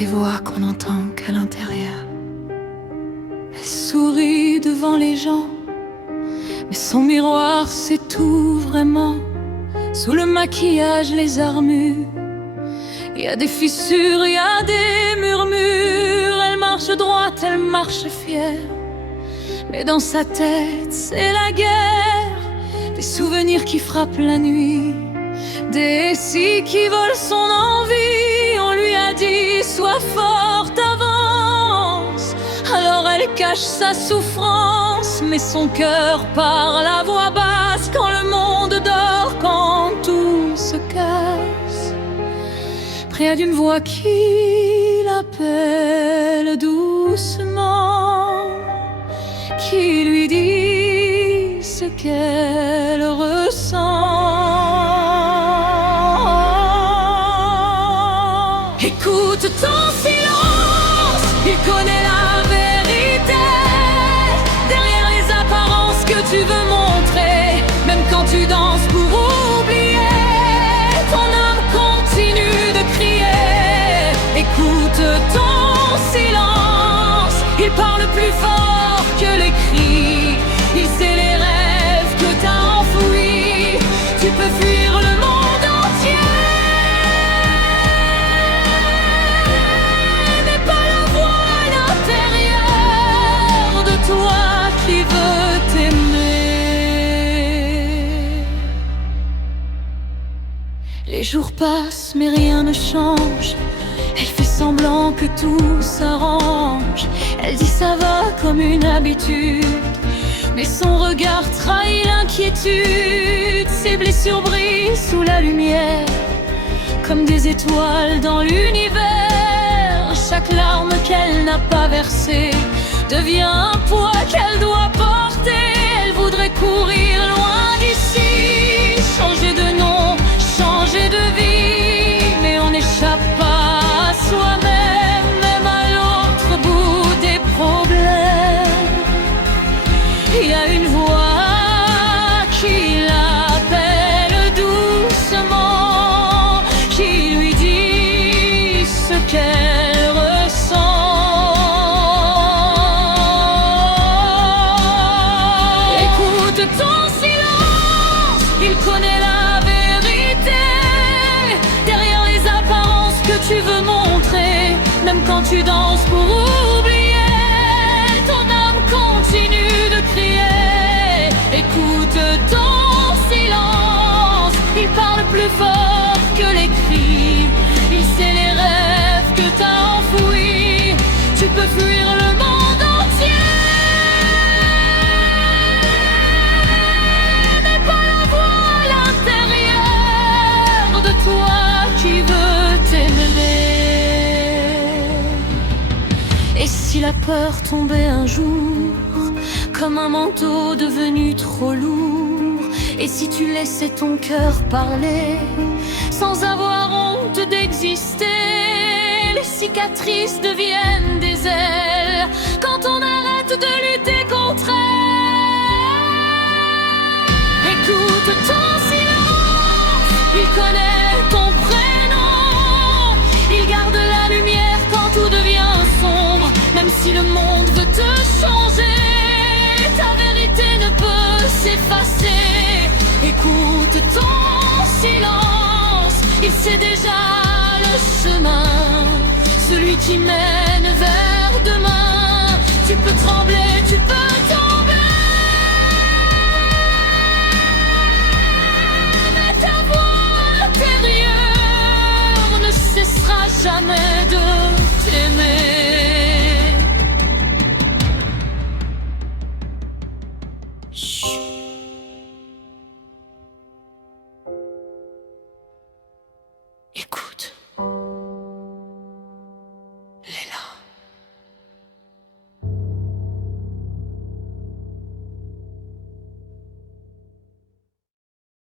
des voix qu'on n'entend qu'à l'intérieur. Elle sourit devant les gens, mais son miroir c'est tout vraiment. Sous le maquillage, les armures, il y a des fissures, il y a des murmures. Elle marche droite, elle marche fière, mais dans sa tête c'est la guerre. Des souvenirs qui frappent la nuit, des récits qui volent son envie. On lui a dit sois forte, avance. Alors elle cache sa souffrance, mais son cœur parle à voix basse. Quand le monde dort, quand tout se casse, près d'une voix qui l'appelle doucement, qui lui dit ce qu'elle ressent. Écoute ton silence, il connaît la vérité. Derrière les apparences que tu veux montrer, même quand tu danses pour oublier, ton âme continue de crier. Écoute ton silence, il parle plus fort que les cris. Il sait les rêves que t'as enfouis. Tu peux fuir le monde entier, mais pas la voix à l'intérieur de toi qui veut t'aimer. Les jours passent mais rien ne change. Elle fait semblant que tout s'arrange. Elle dit ça va comme une habitude, mais son regard trahit l'inquiétude. Ses blessures brillent sous la lumière, comme des étoiles dans l'univers. Chaque larme qu'elle n'a pas versée devient un poids qu'elle doit porter. Elle voudrait courir loin d'ici, changer de nom, changer de vie, mais on n'échappe pas à soi-même, même à l'autre bout des problèmes. Il y a une voix qui l'appelle doucement, qui lui dit ce qu'elle ressent. Écoute ton silence, il connaît la vérité. Derrière les apparences que tu veux montrer, même quand tu danses pour oublier, ton âme continue de crier. Écoute ton silence, il parle plus fort que les cris. Il sait les rêves que t'as enfouis. Tu peux fuir le monde entier, mais pas la voix à l'intérieur de toi qui veut t'aimer. Et si la peur tombait un jour comme un manteau devenu trop lourd, et si tu laissais ton cœur parler sans avoir honte d'exister, les cicatrices deviennent des ailes quand on arrête de lutter contre elles. Écoute ton silence, il connaît ton prénom. Il garde la lumière quand tout devient sombre, même si le monde veut te changer. Ta vérité ne peut s'effacer. Écoute ton silence, il sait déjà le chemin, celui qui mène vers demain. Tu peux trembler, tu peux tomber, mais ta voix intérieure ne cessera jamais